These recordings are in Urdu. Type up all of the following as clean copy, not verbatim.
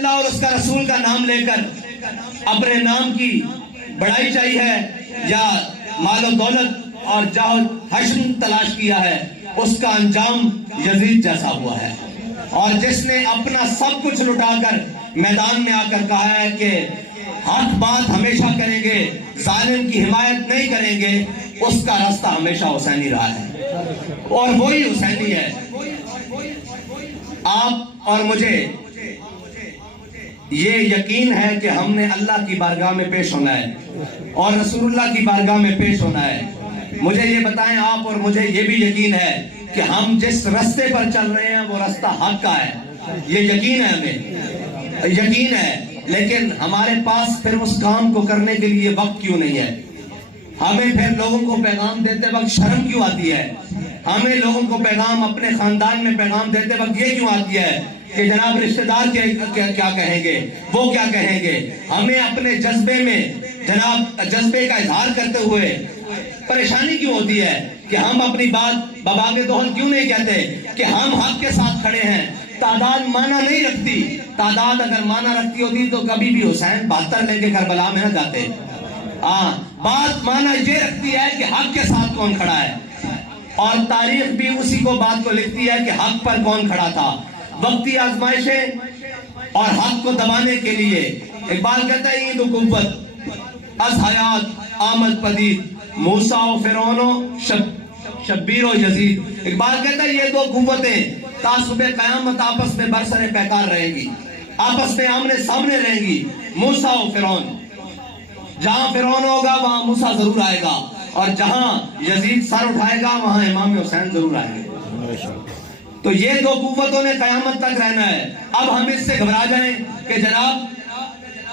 اللہ اور اس کا رسول کا نام لے کر اپنے نام کی بڑائی چاہی ہے یا مال و دولت اور جاہ و حشم تلاش کیا ہے، اس کا انجام یزید جیسا ہوا ہے۔ اور جس نے اپنا سب کچھ لٹا کر میدان میں آ کر کہا ہے کہ حق بات ہمیشہ کریں گے، ظالم کی حمایت نہیں کریں گے، اس کا راستہ ہمیشہ حسینی رہا ہے اور وہی حسینی ہے۔ آپ اور مجھے یہ یقین ہے کہ ہم نے اللہ کی بارگاہ میں پیش ہونا ہے اور رسول اللہ کی بارگاہ میں پیش ہونا ہے۔ مجھے یہ بتائیں آپ اور مجھے یہ بھی یقین ہے کہ ہم جس رستے پر چل رہے ہیں وہ رستہ حق کا ہے، یہ یقین ہے، ہمیں یقین ہے، لیکن ہمارے پاس پھر اس کام کو کرنے کے لیے وقت کیوں نہیں ہے؟ ہمیں پھر لوگوں کو پیغام دیتے وقت شرم کیوں آتی ہے؟ ہمیں لوگوں کو پیغام، اپنے خاندان میں پیغام دیتے وقت یہ کیوں آتی ہے کہ جناب رشتہ دار کیا کہیں گے، وہ کیا کہیں گے؟ ہمیں اپنے جذبے میں جناب جذبے کا اظہار کرتے ہوئے پریشانی کیوں ہوتی ہے کہ ہم اپنی بات بابا کے دوہل کیوں نہیں کہتے کہ ہم حق کے ساتھ کھڑے ہیں؟ تعداد معنی نہیں رکھتی، تعداد اگر معنی رکھتی ہوتی تو کبھی بھی حسین 72 لے کے کربلا میں نہ جاتے۔ بات معنی یہ رکھتی ہے کہ حق کے ساتھ کون کھڑا ہے، اور تاریخ بھی اسی کو بات کو لکھتی ہے کہ حق پر کون کھڑا تھا۔ وقتی آزمائشیں اور حق کو دبانے کے لیے اقبال کہتا ہے عید و قوت از حیات آمد پدید، موسیٰ و فرعون و شبیر و یزید۔ اقبال کہتا ہے یہ دو قوتیں تا صبح قیامت آپس میں برسر پیکار رہیں گی، آپس میں آمنے سامنے رہیں گی، موسیٰ و فرعون۔ جہاں فرعون ہوگا وہاں موسیٰ ضرور آئے گا، اور جہاں یزید سر اٹھائے گا وہاں امام حسین ضرور آئیں گے۔ تو یہ دو قوتوں نے قیامت تک رہنا ہے۔ اب ہم اس سے گھبرا جائیں کہ جناب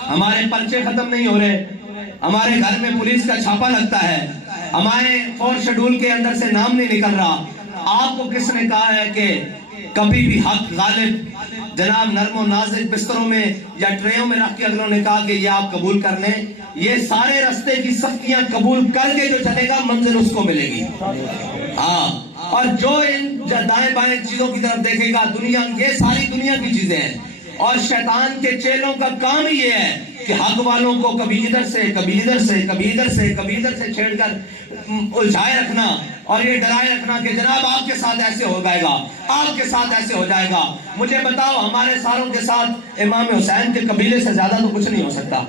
ہمارے پرچے ختم نہیں ہو رہے، ہمارے گھر میں پولیس کا چھاپا لگتا ہے، ہمارے 4 شیڈول کے اندر سے نام نہیں نکل رہا۔ آپ کو کس نے کہا ہے کہ کبھی بھی حق غالب جناب نرم و نازک بستروں میں یا ٹریوں میں رکھ کے اگلوں نے کہا کہ یہ آپ قبول کر لیں؟ یہ سارے رستے کی سختیاں قبول کر کے جو چلے گا منزل اس کو ملے گی۔ اور جو ان دائیں بائیں چیزوں کی طرف دیکھے گا، دنیا، یہ ساری دنیا کی چیزیں ہیں، اور شیطان کے چیلوں کا کام ہی یہ ہے کہ حق والوں کو کبھی ادھر سے کبھی ادھر سے کبھی ادھر سے کبھی ادھر سے چھیڑ کر الجھائے رکھنا اور یہ ڈرائے رکھنا کہ جناب آپ کے ساتھ ایسے ہو جائے گا، آپ کے ساتھ ایسے ہو جائے گا۔ مجھے بتاؤ ہمارے ساروں کے ساتھ امام حسین کے قبیلے سے زیادہ تو کچھ نہیں ہو سکتا۔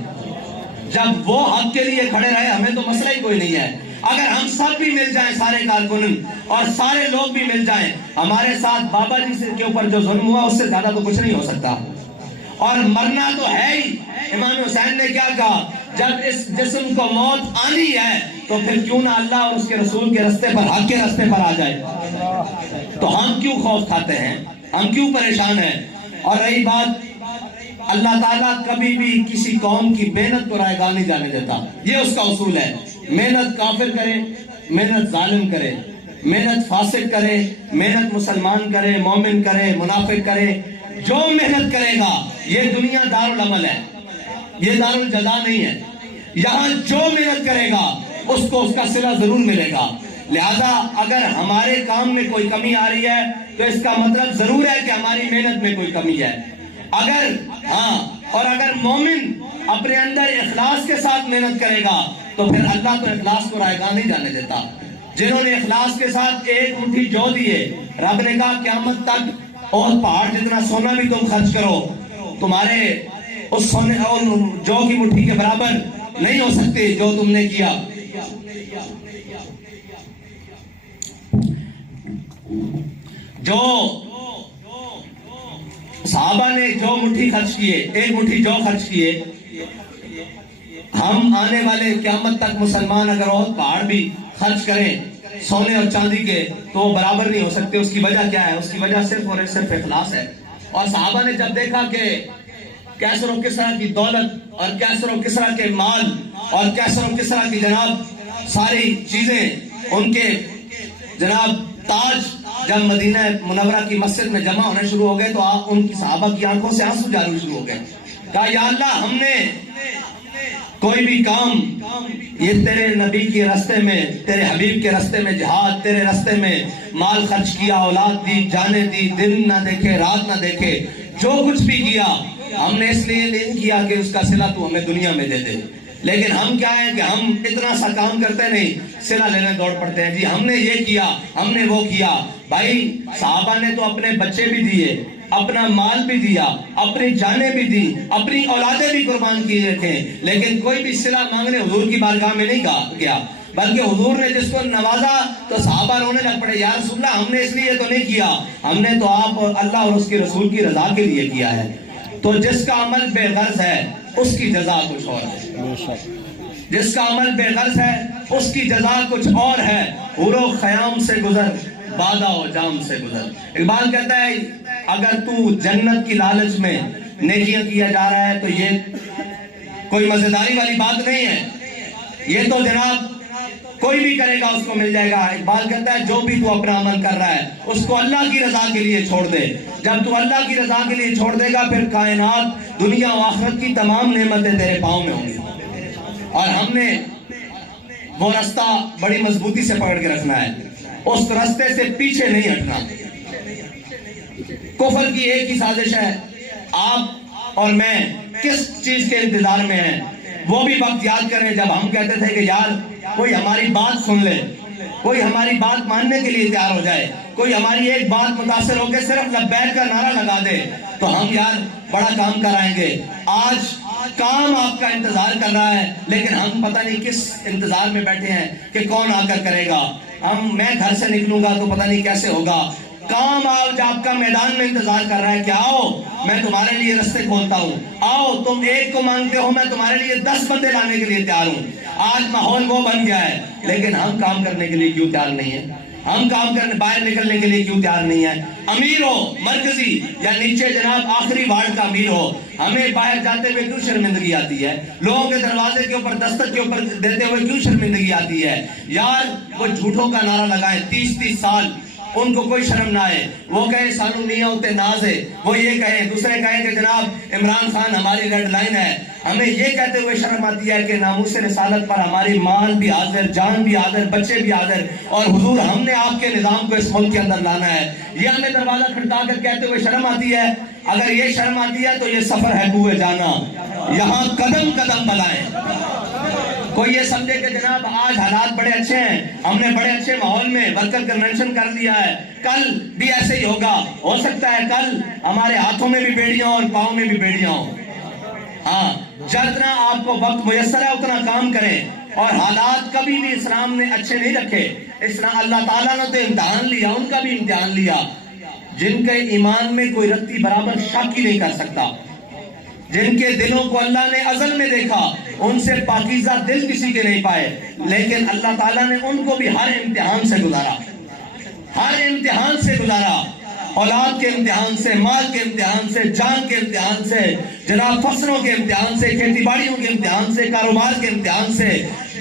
جب وہ حق کے لیے کھڑے رہے ہمیں تو مسئلہ ہی کوئی نہیں ہے۔ اگر ہم سب بھی مل جائیں، سارے کارکنن اور سارے لوگ بھی مل جائیں، ہمارے ساتھ بابا جی کے اوپر جو ظلم ہوا اس سے زیادہ تو کچھ نہیں ہو سکتا۔ اور مرنا تو ہے ہی۔ امام حسین نے کیا کہا؟ جب اس جسم کو موت آنی ہے تو پھر کیوں نہ اللہ اور اس کے رسول کے رستے پر، حق کے رستے پر آ جائے۔ تو ہم کیوں خوف کھاتے ہیں، ہم کیوں پریشان ہیں؟ اور رہی بات، اللہ تعالیٰ کبھی بھی کسی قوم کی محنت کو رائے گاہ نہیں جانے دیتا، یہ اس کا اصول ہے۔ محنت کافر کرے، محنت ظالم کرے، محنت فاسق کرے، محنت مسلمان کرے، مومن کرے، منافق کرے، جو محنت کرے گا، یہ دنیا دارالعمل ہے، یہ دارالجزا نہیں ہے۔ یہاں جو محنت کرے گا اس کو اس کا صلہ ضرور ملے گا۔ لہذا اگر ہمارے کام میں کوئی کمی آ رہی ہے تو اس کا مطلب ضرور ہے کہ ہماری محنت میں کوئی کمی ہے۔ اگر مومن اپنے اندر اخلاص کے ساتھ محنت کرے گا تو پھر اللہ تو اخلاص کو رائے گاہ نہیں جانے دیتا۔ جنہوں نے اخلاص کے ساتھ ایک مٹھی جو دیے، رب نے کہا قیامت تک اور پہاڑ جتنا سونا بھی تم خرچ کرو، تمہارے اس سونے اور جو کی مٹھی کے برابر نہیں ہو سکتے جو تم نے کیا۔ جو صحابہ نے جو مٹھی خرچ کیے، ایک مٹھی جو خرچ کیے، ہم آنے والے قیامت تک مسلمان اگر اور پہاڑ بھی خرچ کریں سونے اور چاندی کے تو وہ برابر نہیں ہو سکتے۔ اس کی وجہ کیا ہے؟ اس کی وجہ صرف اور صرف اخلاص ہے۔ اور صحابہ نے جب دیکھا کہ کیسر و کسرا کی دولت اور کیسر و کسرا کے مال اور کیسر و کسرا کی جناب ساری چیزیں، ان کے جناب تاج جب مدینہ منورہ کی مسجد میں جمع ہونے شروع ہو گئے تو ان کی صحابہ کی آنکھوں سے آنسو جاری شروع ہو گئے۔ کہا یا اللہ، ہم نے کوئی بھی کام یہ تیرے نبی کے راستے میں، تیرے حبیب کے راستے میں جہاد، تیرے راستے میں مال خرچ کیا، اولاد دی، جانیں دی، دن نہ دیکھے رات نہ دیکھے، جو کچھ بھی کیا ہم نے اس لیے نہیں کیا کہ اس کا صلہ تو ہمیں دنیا میں دے دے، لیکن ہم کیا ہے کہ ہم اتنا سا کام کرتے نہیں، صلہ لینے دوڑ پڑتے ہیں، جی ہم نے یہ کیا، ہم نے وہ کیا۔ بھائی صحابہ نے تو اپنے بچے بھی دیے، اپنا مال بھی دیا، اپنی جانیں بھی دی، اپنی اولادیں بھی قربان کیے تھے، لیکن کوئی بھی صلہ مانگنے حضور کی بارگاہ میں نہیں گیا، بلکہ حضور نے جس کو نوازا تو صحابہ رونے لگ پڑے، یا رسول اللہ ہم نے اس لیے تو نہیں کیا، ہم نے تو آپ اور اللہ اور اس کے رسول کی رضا کے لیے کیا ہے۔ تو جس کا عمل بے غرض ہے اس کی جزا کچھ اور ہے، جس کا عمل بے غرض ہے اس کی جزا کچھ اور ہے۔ حور و خیام سے گزر، بادہ و جام سے گزر۔ اقبال کہتا ہے اگر تو جنت کی لالچ میں نیکیاں کیا جا رہا ہے تو یہ کوئی مزیداری والی بات نہیں ہے، یہ تو جناب کوئی بھی کرے گا اس کو مل جائے گا۔ اقبال کہتا ہے جو بھی تو اپنا عمل کر رہا ہے اس کو اللہ کی رضا کے لیے چھوڑ دے، جب تو اللہ کی رضا کے لیے چھوڑ دے گا پھر کائنات دنیا و آخرت کی تمام نعمتیں تیرے پاؤں میں ہوں گی۔ اور ہم نے وہ رستہ بڑی مضبوطی سے پکڑ کے رکھنا ہے، اس رستے سے پیچھے نہیں ہٹنا۔ کفر کی ایک ہی سازش ہے، آپ اور میں کس چیز کے انتظار میں ہیں؟ وہ بھی وقت یاد کریں جب ہم کہتے تھے کہ یار کوئی ہماری بات سن لے، کوئی ہماری بات ماننے کے لیے تیار ہو جائے، کوئی ہماری ایک بات متاثر ہو کے صرف لبیک کا نعرہ لگا دے تو ہم یار بڑا کام کرائیں گے۔ آج کام آپ کا انتظار کر رہا ہے لیکن ہم پتہ نہیں کس انتظار میں بیٹھے ہیں کہ کون آ کر کرے گا۔ میں گھر سے نکلوں گا تو پتہ نہیں کیسے ہوگا۔ کام آج آپ کا میدان میں انتظار کر رہا ہے کہ آؤ میں تمہارے لیے رستے کھولتا ہوں، آؤ تم ایک کو مانگتے ہو میں تمہارے لیے 10 بندے لانے کے لیے تیار ہوں۔ آج ماحول وہ بن گیا ہے لیکن ہم کام کرنے کے لیے کیوں تیار نہیں ہیں؟ ہم کام کرنے باہر نکلنے کے لیے کیوں تیار نہیں ہیں؟ امیر ہو مرکزی یا نیچے جناب آخری وارڈ کا امیر ہو، ہمیں باہر جاتے ہوئے کیوں شرمندگی آتی ہے؟ لوگوں کے دروازے کے اوپر دستک کے اوپر دیتے ہوئے کیوں شرمندگی آتی ہے؟ یار وہ جھوٹوں کا نعرہ لگائیں 30 سال، ان کو کوئی شرم نہ آئے، وہ کہیں سانو میاں ہوتے ناز ہے، وہ یہ کہیں، دوسرے کہیں کہ جناب عمران خان ہماری ریڈ لائن ہے۔ ہمیں یہ کہتے ہوئے شرم آتی ہے کہ ناموس رسالت پر ہماری مال بھی حاضر، جان بھی حاضر، بچے بھی حاضر، اور حضور ہم نے آپ کے نظام کو اس ملک کے اندر لانا ہے۔ یہ ہمیں دروازہ کھٹکا کر کہتے ہوئے شرم آتی ہے۔ اگر یہ شرم آتی ہے تو یہ سفر ہے کوئے جانا، یہاں قدم قدم بلائیں۔ کوئی یہ سمجھے کہ جناب آج حالات بڑے اچھے ہیں، ہم نے بڑے اچھے ماحول میں ورکر کنونشن کر لیا ہے، کل بھی ایسے ہی ہوگا، ہو سکتا ہے کل ہمارے ہاتھوں میں بھی بیڑیاں اور پاؤں میں بھی بیڑیاں ہوں۔ ہاں جتنا آپ کو وقت میسر ہے اتنا کام کریں، اور حالات کبھی بھی اسلام نے اچھے نہیں رکھے۔ اسلام اللہ تعالیٰ نے تو امتحان لیا، ان کا بھی امتحان لیا۔ جن کے ایمان میں کوئی رتی برابر شک ہی نہیں کر سکتا، جن کے دلوں کو اللہ نے ازل میں دیکھا، ان سے پاکیزہ دل کسی کے نہیں پائے، لیکن اللہ تعالیٰ نے ان کو بھی ہر امتحان سے گزارا، ہر امتحان سے گزارا، اولاد کے امتحان سے، مال کے امتحان سے، جان کے امتحان سے، جناب فصلوں کے امتحان سے، کھیتی باڑیوں کے امتحان سے، کاروبار کے امتحان سے،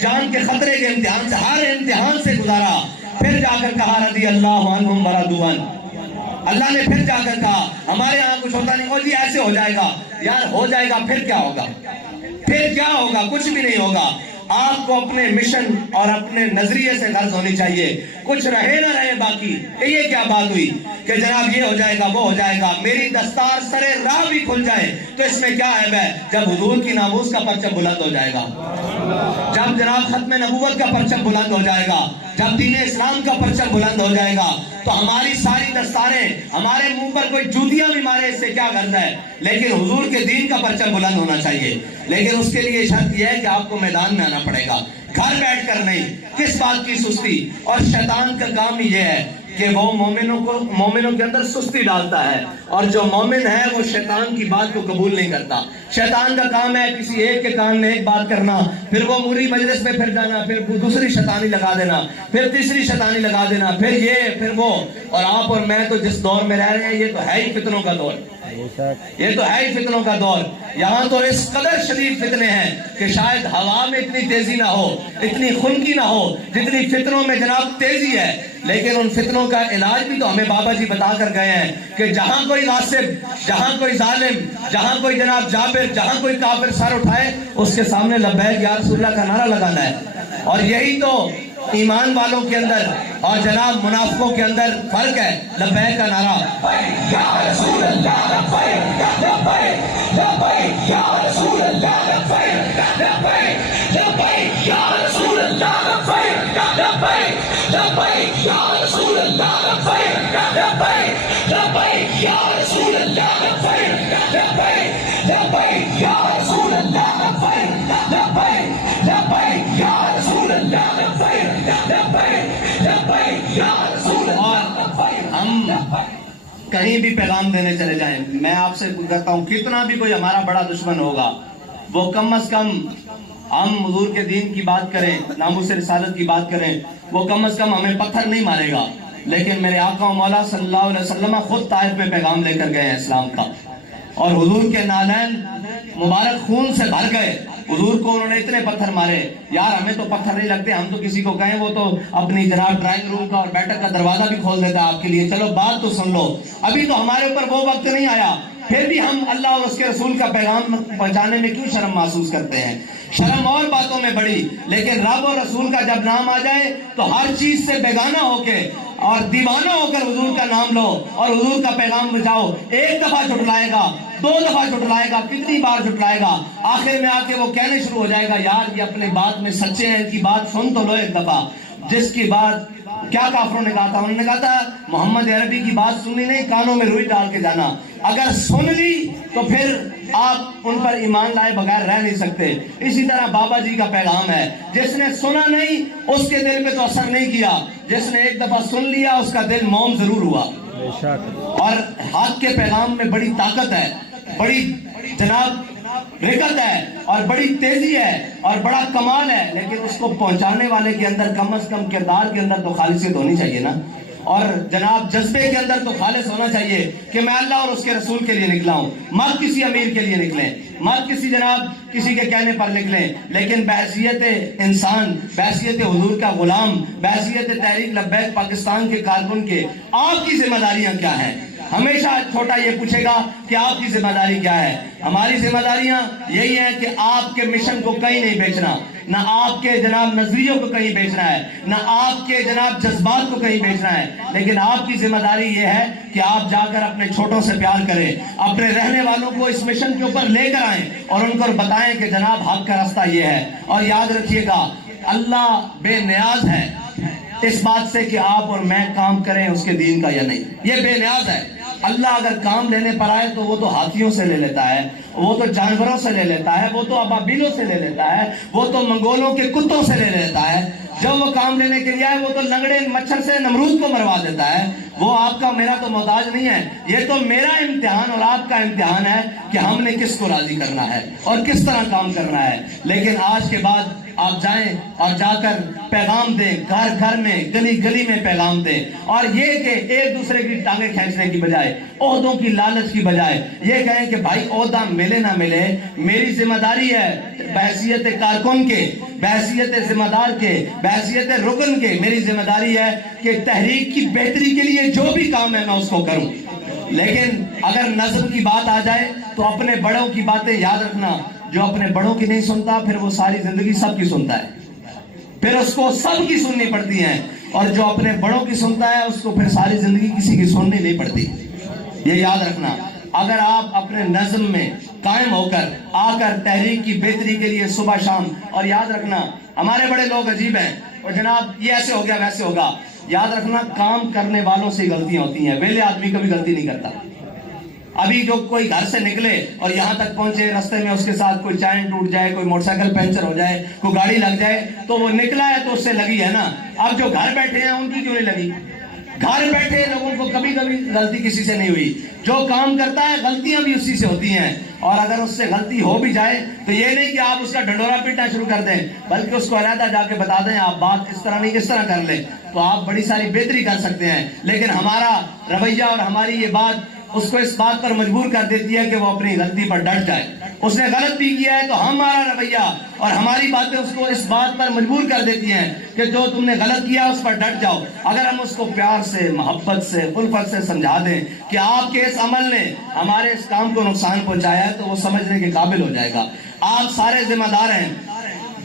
جان کے خطرے کے امتحان سے، ہر امتحان سے گزارا۔ پھر جا کر کہا رضی اللہ عنہم ورضوا عنہ، اللہ نے پھر جا کر کہا ہمارے ہاں کچھ ہوتا نہیں، جی ایسے ہو جائے گا، یار ہو جائے گا پھر کیا ہوگا؟ پھر کیا ہوگا؟ کچھ بھی نہیں ہوگا۔ آپ کو اپنے مشن اور اپنے نظریے سے غرض ہونی چاہیے، کچھ رہے نہ رہے باقی۔ یہ کیا بات ہوئی کہ جناب یہ ہو جائے گا وہ ہو جائے گا، میری دستار سرے راہ بھی کھل جائے تو اس میں کیا عیب ہے؟ جب حضور کی ناموس کا پرچم بلند ہو جائے گا، جب جناب ختم نبوت کا پرچم بلند ہو جائے گا، جب دین اسلام کا پرچم بلند ہو جائے گا تو ہماری ساری دستاریں، ہمارے منہ پر کوئی جوتیاں بھی مارے اس سے کیا غرض ہے، لیکن حضور کے دین کا پرچم بلند ہونا چاہیے۔ لیکن اس کے لیے شرط یہ ہے کہ آپ کو میدان میں آنا پڑے گا، گھر بیٹھ کر نہیں۔ کس بات کی سستی؟ اور شیطان کا کام ہی یہ ہے کہ وہ مومنوں کے اندر سستی ڈالتا ہے، اور جو مومن ہے وہ شیطان کی بات کو قبول نہیں کرتا۔ شیطان کا کام ہے کسی ایک کے کان میں ایک بات کرنا، پھر وہ موری مجلس میں پھر جانا، پھر دوسری شیطانی لگا دینا، پھر تیسری شیطانی لگا دینا، پھر یہ پھر وہ۔ اور آپ اور میں تو جس دور میں رہ رہے ہیں یہ تو ہے ہی فتنوں کا دور، یہ تو ہے ہی فتنوں کا دور۔ یہاں تو اس قدر شدید فتنے ہیں کہ شاید ہوا میں اتنی تیزی نہ ہو، اتنی خنکی نہ ہو جتنی فتنوں میں جناب تیزی ہے۔ لیکن ان فتنوں کا علاج بھی تو ہمیں بابا جی بتا کر گئے ہیں کہ جہاں کوئی غاصب، جہاں کوئی ظالم، جہاں کوئی جناب جابر، جہاں کوئی کافر سر اٹھائے اس کے سامنے لبیک یا رسول اللہ کا نعرہ لگانا ہے۔ اور یہی تو ایمان والوں کے اندر اور جناب منافقوں کے اندر فرق ہے. لبیک کا نعرہ یا رسول اللہ لبیک لبیک لبیک یا رسول اللہ لبیک لبیک لبیک یا رسول اللہ لبیک لبیک لبیک یا رسول اللہ لبیک لبیک لبیک یا رسول اللہ لبیک لبیک لبیک یا رسول اللہ لبیک لبیک لبیک یا رسول اللہ لبیک لبیک لبیک یا رسول اللہ. ہم کہیں بھی پیغام دینے چلے جائیں, میں آپ سے کہتا ہوں کتنا بھی کوئی ہمارا بڑا دشمن ہوگا, وہ کم از کم ہم حضور کے دین کی بات کریں, ناموس رسالت کی بات کریں, وہ کم از کم ہمیں پتھر نہیں مارے گا. لیکن میرے آقا و مولا صلی اللہ علیہ وسلم خود طائف میں پیغام لے کر گئے ہیں اسلام کا, اور حضور کے نالین مبارک خون سے بھر گئے. حضور کو انہوں نے اتنے پتھر مارے, یار ہمیں تو پتھر نہیں لگتے, ہم تو کسی کو کہیں وہ تو اپنی جناب ڈرائنگ روم کا اور بیٹھک کا دروازہ بھی کھول دیتا آپ کے لیے. چلو بات تو سن لو, ابھی تو ہمارے اوپر وہ وقت نہیں آیا, پھر بھی ہم اللہ اور اس کے رسول کا پیغام پہنچانے میں کیوں شرم محسوس کرتے ہیں؟ شرم اور باتوں میں بڑی, لیکن رب اور رسول کا جب نام آ جائے تو ہر چیز سے بیگانہ ہو کے اور دیوانہ ہو کر حضور کا نام لو اور حضور کا پیغام بچاؤ. ایک دفعہ جھٹلائے گا, 2 دفعہ جھٹلائے گا, کتنی بار جھٹلائے گا, آخر میں آ کے وہ کہنے شروع ہو جائے گا یار یہ اپنی بات میں سچے ہیں, ان کی بات سن تو لو ایک دفعہ. جس کی بات کیا کافروں نے کہا تھا, انہوں نے کہا تھا محمد عربی کی بات سننی نہیں, کانوں میں روئی ڈال کے جانا. اگر سن لی تو پھر آپ ان پر ایمان لائے بغیر رہ نہیں سکتے. اسی طرح بابا جی کا پیغام ہے, جس نے سنا نہیں اس کے دل پہ تو اثر نہیں کیا, جس نے ایک دفعہ سن لیا اس کا دل موم ضرور ہوا. اور حق کے پیغام میں بڑی طاقت ہے, بڑی جناب رکت ہے اور بڑی تیزی ہے اور بڑا کمال ہے, لیکن اس کو پہنچانے والے کے اندر کم از کم کردار کے اندر تو خالصیت ہونی چاہیے نا, اور جناب جذبے کے اندر تو خالص ہونا چاہیے کہ میں اللہ اور اس کے رسول کے لیے نکلا ہوں. مت کسی امیر کے لیے نکلیں, مت کسی جناب کسی کے کہنے پر نکلیں, لیکن بحیثیت انسان, بحیثیت حضور کا غلام, بحیثیت تحریک لبیک پاکستان کے کارکن کے آپ کی ذمہ داریاں کیا ہیں؟ ہمیشہ چھوٹا یہ پوچھے گا کہ آپ کی ذمہ داری کیا ہے. ہماری ذمہ داریاں یہی ہیں کہ آپ کے مشن کو کہیں نہیں بیچنا, نہ آپ کے جناب نظریوں کو کہیں بیچنا ہے, نہ آپ کے جناب جذبات کو کہیں بیچنا ہے, لیکن آپ کی ذمہ داری یہ ہے کہ آپ جا کر اپنے چھوٹوں سے پیار کریں, اپنے رہنے والوں کو اس مشن کے اوپر لے کر آئیں اور ان کو بتائیں کہ جناب حق کا راستہ یہ ہے. اور یاد رکھیے گا اللہ بے نیاز ہے اس بات سے کہ آپ اور میں کام کریں اس کے دین کا یا نہیں, یہ بے نیاز ہے. اللہ اگر کام لینے پر آئے تو وہ تو ہاتھیوں سے لے لیتا ہے, وہ تو جانوروں سے لے لیتا ہے, وہ تو ابابیلوں سے لے لیتا ہے, وہ تو منگولوں کے کتوں سے لے لیتا ہے. جب وہ کام لینے کے لیے آئے وہ تو لنگڑے مچھر سے نمرود کو مروا دیتا ہے. وہ آپ کا میرا تو محتاج نہیں ہے, یہ تو میرا امتحان اور آپ کا امتحان ہے کہ ہم نے کس کو راضی کرنا ہے اور کس طرح کام کرنا ہے. لیکن آج کے بعد آپ جائیں اور جا کر پیغام دیں, گھر گھر میں, گلی گلی میں پیغام دیں, اور یہ کہ ایک دوسرے کی ٹانگیں کھینچنے کی بجائے, عہدوں کی لالچ کی بجائے یہ کہیں کہ بھائی عہدہ ملے نہ ملے, میری ذمہ داری ہے بحیثیت کارکن کے, بحیثیت ذمہ دار کے, بحیثیت رکن کے, میری ذمہ داری ہے کہ تحریک کی بہتری کے لیے جو بھی کام ہے میں اس کو کروں. لیکن اگر نظم کی بات آ جائے تو اپنے بڑوں کی باتیں یاد رکھنا, جو اپنے بڑوں کی نہیں سنتا پھر وہ ساری زندگی سب کی سنتا ہے, پھر اس کو سب کی سننی پڑتی ہیں, اور جو اپنے بڑوں کی سنتا ہے اس کو پھر ساری زندگی کسی کی سننی نہیں پڑتی. یہ یاد رکھنا. اگر آپ اپنے نظم میں قائم ہو کر آ کر تحریک کی بہتری کے لیے صبح شام, اور یاد رکھنا ہمارے بڑے لوگ عجیب ہیں, اور جناب یہ ایسے ہو گیا ویسے ہوگا, یاد رکھنا کام کرنے والوں سے غلطیاں ہوتی ہیں, ویلے آدمی کبھی غلطی نہیں کرتا. ابھی جو کوئی گھر سے نکلے اور یہاں تک پہنچے, رستے میں اس کے ساتھ کوئی چین ٹوٹ جائے, کوئی موٹر سائیکل پنچر ہو جائے, کوئی گاڑی لگ جائے, تو وہ نکلا ہے تو اس سے لگی ہے نا. اب جو گھر بیٹھے ہیں ان کی کیوں نہیں لگی؟ گھر بیٹھے لوگوں کو کبھی کبھی غلطی کسی سے نہیں ہوئی. جو کام کرتا ہے غلطیاں بھی اسی سے ہوتی ہیں, اور اگر اس سے غلطی ہو بھی جائے تو یہ نہیں کہ آپ اس کا ڈنڈورا پیٹنا شروع کر دیں, بلکہ اس کو علیحدہ جا کے بتا دیں آپ بات اس طرح نہیں اس طرح کر لیں, تو آپ بڑی ساری بہتری کر سکتے ہیں. لیکن ہمارا رویہ اور ہماری یہ بات اس کو اس بات پر مجبور کر دیتی ہے کہ وہ اپنی غلطی پر ڈٹ جائے. اس نے غلط بھی کیا ہے تو ہمارا رویہ اور ہماری باتیں اس کو اس بات پر مجبور کر دیتی ہیں کہ جو تم نے غلط کیا اس پر ڈٹ جاؤ. اگر ہم اس کو پیار سے, محبت سے, الفت سے سمجھا دیں کہ آپ کے اس عمل نے ہمارے اس کام کو نقصان پہنچایا ہے, تو وہ سمجھنے کے قابل ہو جائے گا. آپ سارے ذمہ دار ہیں.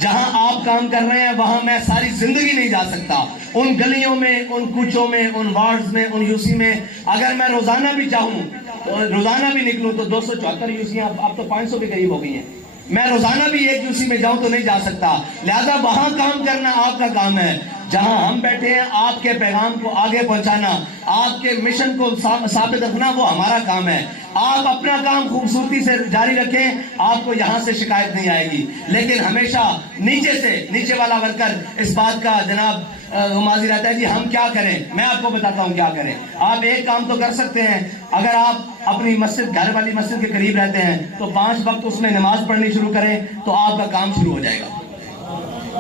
جہاں آپ کام کر رہے ہیں وہاں میں ساری زندگی نہیں جا سکتا. ان گلیوں میں، ان کوچوں میں، ان وارڈز میں، ان یوسی میں اگر میں روزانہ بھی چاہوں تو روزانہ بھی نکلوں تو 274 یوسیاں اب تو 500 کے قریب ہو گئی ہیں. میں روزانہ بھی ایک یوسی میں جاؤں تو نہیں جا سکتا. لہذا وہاں کام کرنا آپ کا کام ہے. جہاں ہم بیٹھے ہیں آپ کے پیغام کو آگے پہنچانا، آپ کے مشن کو ثابت رکھنا وہ ہمارا کام ہے. آپ اپنا کام خوبصورتی سے جاری رکھیں، آپ کو یہاں سے شکایت نہیں آئے گی. لیکن ہمیشہ نیچے سے، نیچے والا ورکر اس بات کا جناب ماضی رہتا ہے جی ہم کیا کریں. میں آپ کو بتاتا ہوں کیا کریں. آپ ایک کام تو کر سکتے ہیں. اگر آپ اپنی مسجد، گھر والی مسجد کے قریب رہتے ہیں تو 5 وقت اس میں نماز پڑھنی شروع کریں تو آپ کا کام شروع ہو جائے گا.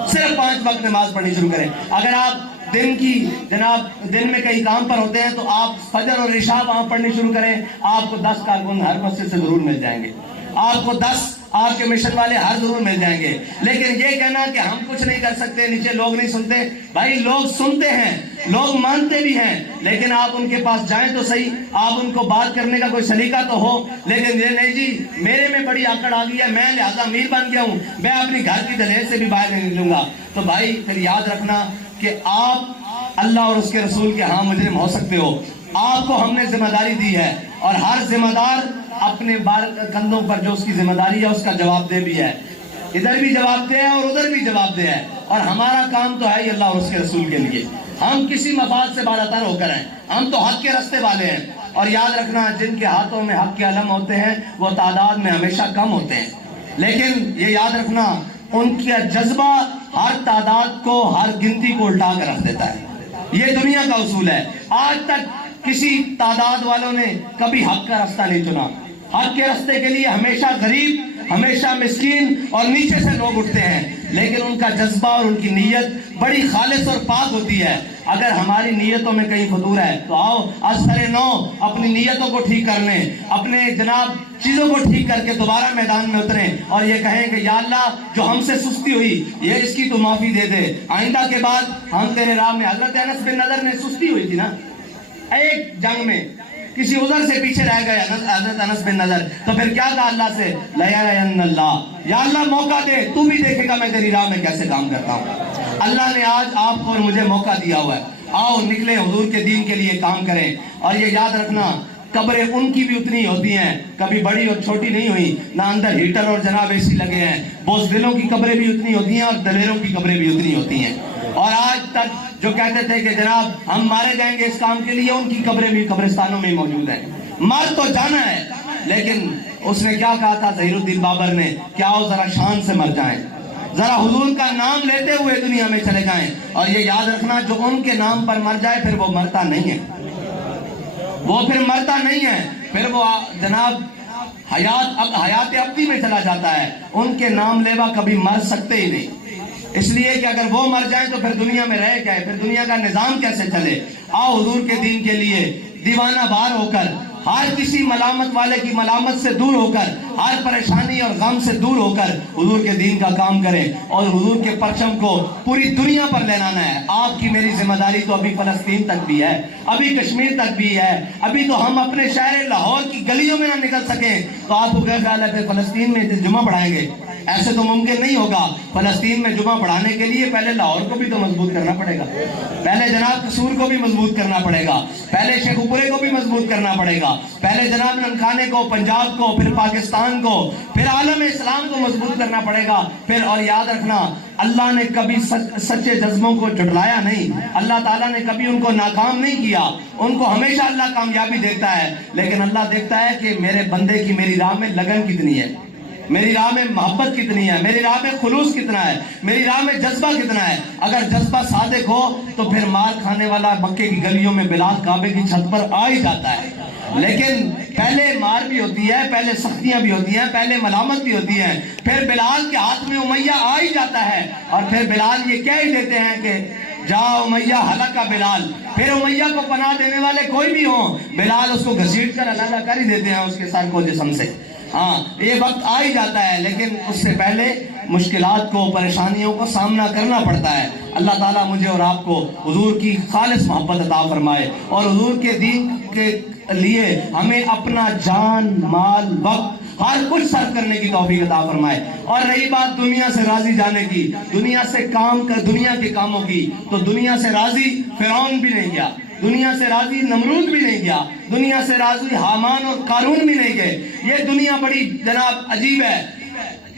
صرف 5 وقت نماز پڑھنی شروع کریں. اگر آپ دن میں کئی کام پر ہوتے ہیں تو آپ فجر اور عشاء وہاں پڑھنی شروع کریں. آپ کو 10 کارکن ہر مسجد سے ضرور مل جائیں گے. آپ کو 10 آپ کے مشن والے ہر ضرور مل جائیں گے. لیکن یہ کہنا کہ ہم کچھ نہیں کر سکتے، نیچے لوگ نہیں سنتے، بھائی لوگ سنتے ہیں، لوگ مانتے بھی ہیں. لیکن آپ ان کے پاس جائیں تو صحیح، آپ ان کو بات کرنے کا کوئی سلیقہ تو ہو. لیکن یہ نہیں جی میرے میں بڑی آکڑ آ گئی ہے، میں لہذا امیر بن گیا ہوں، میں اپنی گھر کی دہلیز سے بھی باہر نہیں نکلوں گا. تو بھائی پھر یاد رکھنا کہ آپ اللہ اور اس کے رسول کے ہاں مجرم ہو سکتے ہو. آپ کو ہم نے ذمہ داری دی ہے اور ہر ذمہ دار اپنے کندھوں پر جو اس کی ذمہ داری ہے اس کا جواب دہ بھی ہے. ادھر بھی جواب دہ ہے اور ادھر بھی جواب دہ ہے. اور ہمارا کام تو ہے ہی اللہ اور اس کے رسول کے لیے. ہم کسی مفاد سے بالاتر ہو کر ہیں، ہم تو حق کے رستے والے ہیں. اور یاد رکھنا جن کے ہاتھوں میں حق کے علم ہوتے ہیں وہ تعداد میں ہمیشہ کم ہوتے ہیں. لیکن یہ یاد رکھنا ان کا جذبہ ہر تعداد کو، ہر گنتی کو الٹا کر رکھ دیتا ہے. یہ دنیا کا اصول ہے. آج تک کسی تعداد والوں نے کبھی حق کا راستہ نہیں چنا. حق کے راستے کے لیے ہمیشہ غریب، ہمیشہ مسکین اور نیچے سے لوگ اٹھتے ہیں. لیکن ان کا جذبہ اور ان کی نیت بڑی خالص اور پاک ہوتی ہے. اگر ہماری نیتوں میں کہیں فطور ہے تو آؤ از سر نو اپنی نیتوں کو ٹھیک کر لیں، اپنے جناب چیزوں کو ٹھیک کر کے دوبارہ میدان میں اتریں اور یہ کہیں کہ یا اللہ جو ہم سے سستی ہوئی یہ اس کی تو معافی دے دے. آئندہ کے بعد ہم تیرے راہ میں، حضرت انس بن نضر نے سستی ہوئی تھی نا ایک جنگ میں، کسی عذر سے پیچھے رہ گئے حضرت انس بن نضر، تو پھر کیا کہا اللہ سے؟ لَيَرَيَنَّ اللَّهُ، یا اللہ موقع دے، تو بھی دیکھے گا میں تیری راہ میں کیسے کام کرتا ہوں. اللہ نے آج آپ کو اور مجھے موقع دیا ہوا ہے. آؤ نکلیں حضور کے دین کے لیے کام کریں. اور یہ یاد رکھنا قبریں ان کی بھی اتنی ہوتی ہیں، کبھی بڑی اور چھوٹی نہیں ہوئی، نہ اندر ہیٹر اور جناب اے سی لگے ہیں. بزدلوں کی قبریں بھی اتنی ہوتی ہیں اور دلیروں کی قبریں بھی اتنی ہوتی ہیں. اور آج تک جو کہتے تھے کہ جناب ہم مارے جائیں گے اس کام کے لیے، ان کی قبریں بھی قبرستانوں میں موجود ہیں. مر تو جانا ہے، لیکن اس نے کیا کہا تھا ظہیر الدین بابر نے، کیا ہو ذرا شان سے مر جائیں، ذرا حضور کا نام لیتے ہوئے دنیا میں چلے جائیں. اور یہ یاد رکھنا جو ان کے نام پر مر جائے پھر وہ مرتا نہیں ہے، وہ پھر مرتا نہیں ہے، پھر وہ جناب حیات ابدی میں چلا جاتا ہے. ان کے نام لیوا کبھی مر سکتے ہی نہیں. اس لیے کہ اگر وہ مر جائیں تو پھر دنیا میں رہ گئے، پھر دنیا کا نظام کیسے چلے. آؤ حضور کے دین کے لیے دیوانہ بار ہو کر، ہر کسی ملامت والے کی ملامت سے دور ہو کر، ہر پریشانی اور غم سے دور ہو کر حضور کے دین کا کام کریں اور حضور کے پرچم کو پوری دنیا پر لہرانا ہے. آپ کی میری ذمہ داری تو ابھی فلسطین تک بھی ہے، ابھی کشمیر تک بھی ہے. ابھی تو ہم اپنے شہر لاہور کی گلیوں میں نہ نکل سکیں تو آپ کو کیا خیال ہے پھر فلسطین میں جمعہ پڑھائیں گے؟ ایسے تو ممکن نہیں ہوگا. فلسطین میں جمعہ پڑھانے کے لیے پہلے لاہور کو بھی تو مضبوط کرنا پڑے گا، پہلے جناب قصور کو بھی مضبوط کرنا پڑے گا، پہلے شیخ پورے کو بھی مضبوط کرنا پڑے گا، پہلے جناب ننکانے کو، پنجاب کو، پھر پاکستان کو، پھر عالم اسلام کو مضبوط کرنا پڑے گا. پھر اور یاد رکھنا اللہ نے کبھی سچے جذبوں کو جھٹلایا نہیں، اللہ تعالیٰ نے کبھی ان کو ناکام نہیں کیا. ان کو ہمیشہ اللہ کامیابی دیتا ہے، لیکن اللہ دیکھتا ہے کہ میرے بندے کی میری راہ میں لگن کتنی ہے، میری راہ میں محبت کتنی ہے، میری راہ میں خلوص کتنا ہے، میری راہ میں جذبہ کتنا ہے. اگر جذبہ صادق ہو تو پھر مار کھانے والا مکے کی گلیوں میں بلال کعبے کی چھت پر آ ہی جاتا ہے. لیکن پہلے مار بھی ہوتی ہے، پہلے سختیاں بھی ہوتی ہیں، پہلے ملامت بھی ہوتی ہے، پھر بلال کے ہاتھ میں امیہ آ ہی جاتا ہے اور پھر بلال یہ کہہ ہی دیتے ہیں کہ جا امیہ ہلاکا بلال. پھر امیہ کو پناہ دینے والے کوئی بھی ہوں، بلال اس کو گھسیٹ کر علیحدہ کر ہی دیتے ہیں اس کے سر کو جسم سے. ہاں یہ وقت آ ہی جاتا ہے، لیکن اس سے پہلے مشکلات کو، پریشانیوں کو سامنا کرنا پڑتا ہے. اللہ تعالیٰ مجھے اور آپ کو حضور کی خالص محبت عطا فرمائے اور حضور کے دین کے لیے ہمیں اپنا جان، مال، وقت ہر کچھ صرف کرنے کی توفیق عطا فرمائے. اور رہی بات دنیا سے راضی جانے کی، دنیا سے دنیا کے کاموں کی، تو دنیا سے راضی فرعون بھی نہیں گیا، دنیا سے راضی نمرود بھی نہیں گیا، دنیا سے راضی حامان اور قارون بھی نہیں گئے. یہ دنیا بڑی جناب عجیب ہے.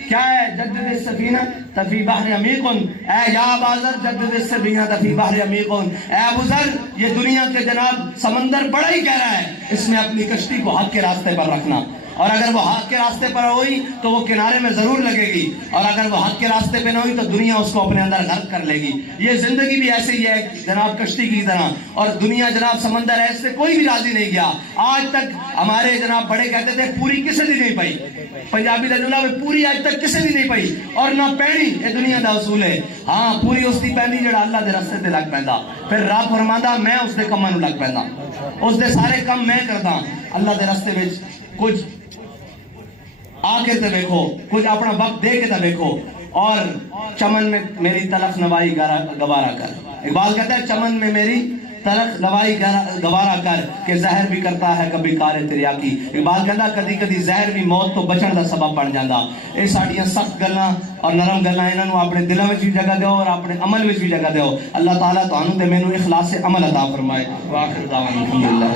کیا ہے؟ جدد السفینہ تفی بحر عمیق، اے یا ابا ذر جدد السفینہ تفی بحر عمیق، اے ابو ذر یہ دنیا کے جناب سمندر بڑا ہی گہرا ہے، اس میں اپنی کشتی کو حق کے راستے پر رکھنا، اور اگر وہ حق کے راستے پر ہوئی تو وہ کنارے میں ضرور لگے گی، اور اگر وہ حق کے راستے پہ نہ ہوئی تو دنیا اس کو اپنے اندر غرق کر لے گی. یہ زندگی بھی ایسے ہی ہے جناب کشتی کی طرح، اور دنیا جناب سمندر ہے، اس سے کوئی بھی راضی نہیں گیا. آج تک ہمارے جناب بڑے کہتے تھے پوری کسی دی نہیں پئی، پنجابی لجولا میں پوری آج تک کسی دی نہیں پئی اور نہ پینی. یہ دنیا دا اصول ہے. ہاں پوری اس دی پینی جڑا اللہ دے راستے تے لگ پیندا، پھر رب فرماندا میں اس دے کماں نوں لگ پیندا، اس دے سارے کم میں کردا. اللہ دے راستے وچ کچھ آ کے تے دیکھو، کچھ اپنا وقت دے کے تے دیکھو، اور چمن میں میری تلخ نوائی گوارا کر. اقبال کہتا ہے چمن میں میری تلخ نوائی گوارا کر کہ زہر بھی کرتا ہے کبھی کار تریاکی. اقبال کہتا کدی کدی زہر بھی موت تو بچن دا سبب بن جاندا. اے ساڈیاں سخت گلاں اور نرم گلاں انہاں نوں اپنے دلاں وچ بھی جگہ دیو اور اپنے عمل وچ بھی جگہ دیو. اللہ تعالیٰ تانوں تے مینوں اخلاص عمل عطا فرمائے. واخر دعوانا الحمدللہ.